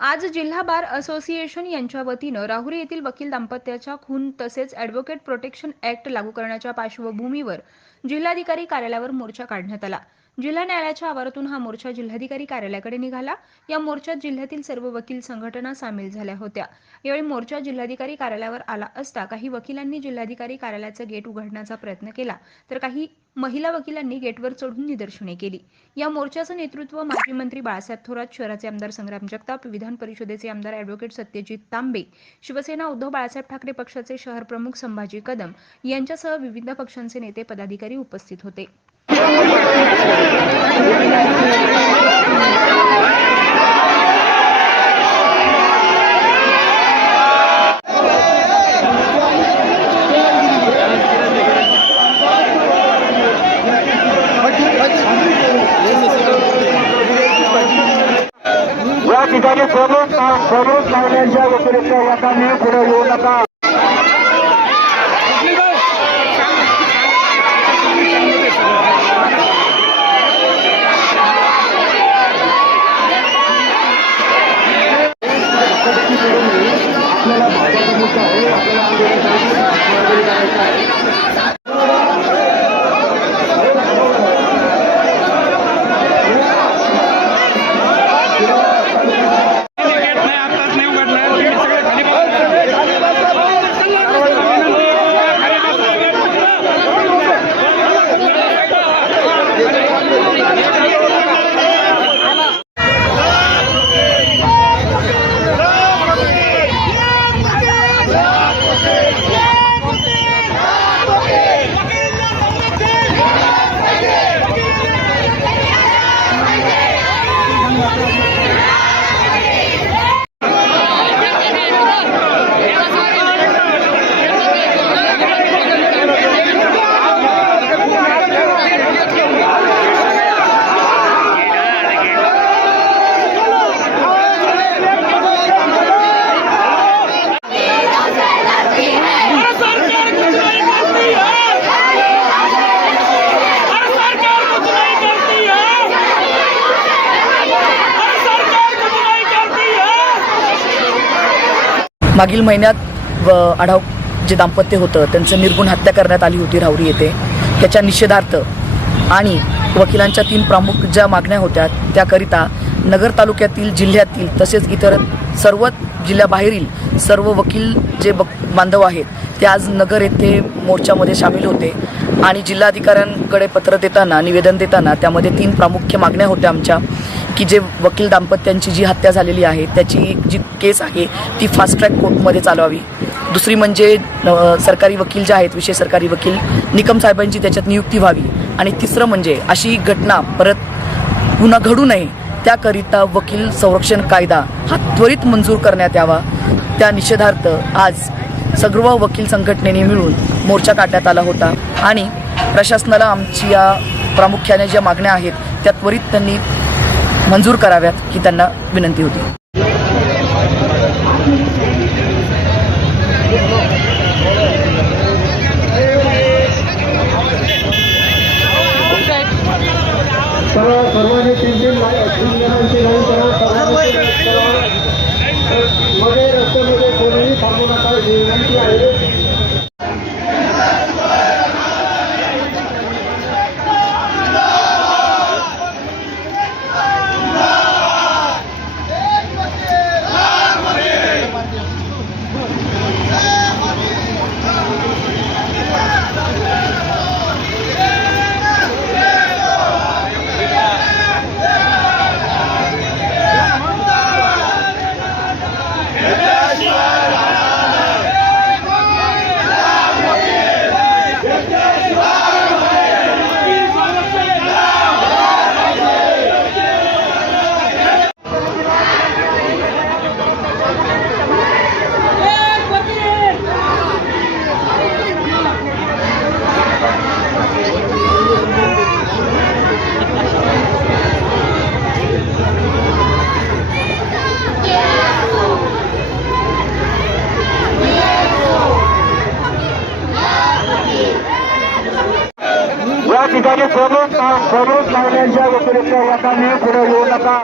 आज जिल्हा bar association यांच्या वतीनं राहुरी येथील वकील दाम्पत्याच्या खून तसेच ॲडव्होकेट प्रोटेक्शन ऍक्ट लागू करण्याच्या पार्श्वभूमीवर जिल्हाधिकारी कार्यालयावर मोर्चा काढण्यात आला. जिल्हा न्यायालयाच्या आवारातून हा मोर्चा जिल्हाधिकारी कार्यालयाकडे निघाला. या मोर्चात जिल्ह्यातील सर्व वकील संघटना सामील झाल्या होत्या. यावेळी मोर्चा जिल्हाधिकारी कार्यालयावर आला असता काही वकिलांनी जिल्हाधिकारी कार्यालयाचं गेट उघडण्याचा प्रयत्न केला तर काही महिला वकिलांनी गेटवर चढून निदर्शने केली. या मोर्चाचं नेतृत्व माजी मंत्री बाळासाहेब थोरात शहराचे आमदार संग्राम जगताप विधान परिषदेचे आमदार अॅडव्होकेट सत्यजित तांबे शिवसेना उद्धव बाळासाहेब ठाकरे पक्षाचे शहर प्रमुख संभाजी कदम यांच्यासह विविध पक्षांचे नेते पदाधिकारी उपस्थित होते. व्यतिरिक्त लोकांनी पुढे येऊ नका आपल्याला भाजपचा मुद्दा आहे आपल्याला आंदोलन करायचं आहे. मागील महिन्यात आढाव जे दाम्पत्य होतं त्यांचं निर्गुण हत्या करण्यात आली होती राहुरी येथे. त्याच्या निषेधार्थ आणि वकिलांच्या तीन प्रमुख ज्या मागण्या होत्या त्याकरिता नगर तालुक्यातील जिल्ह्यातील तसेच इतर सर्व जिल्ह्याबाहेरील सर्व वकील जे बक बांधव आहेत ते आज नगर येथे मोर्चामध्ये सामील होते. आणि जिल्हाधिकाऱ्यांकडे पत्र देताना निवेदन देताना त्यामध्ये तीन प्रामुख्य मागण्या होत्या आमच्या. की जे वकील दाम्पत्यांची जी हत्या झालेली आहे त्याची जी केस आहे ती फास्ट ट्रॅक कोर्टमध्ये चालवावी. दुसरी म्हणजे सरकारी वकील जे आहेत विशेष सरकारी वकील निकम साहेबांची त्याच्यात नियुक्ती व्हावी. आणि तिसरं म्हणजे अशी घटना परत पुन्हा घडू नये त्याकरिता वकील संरक्षण कायदा हा त्वरित मंजूर करण्यात यावा. त्या निषेधार्थ आज सर्व वकील संघटनेने मिळून मोर्चा काढण्यात आला होता. आणि प्रशासनाला आमची या प्रामुख्याने ज्या मागण्या आहेत त्या त्वरित त्यांनी मंजूर कराव्यात ही त्यांना विनंती होती. मध्ये रस्त्यामध्ये कोणीही थांबू नका विनंती आहे. या ठिकाणी व्यतिरिक्त लोकांनी पुढे येऊ नका.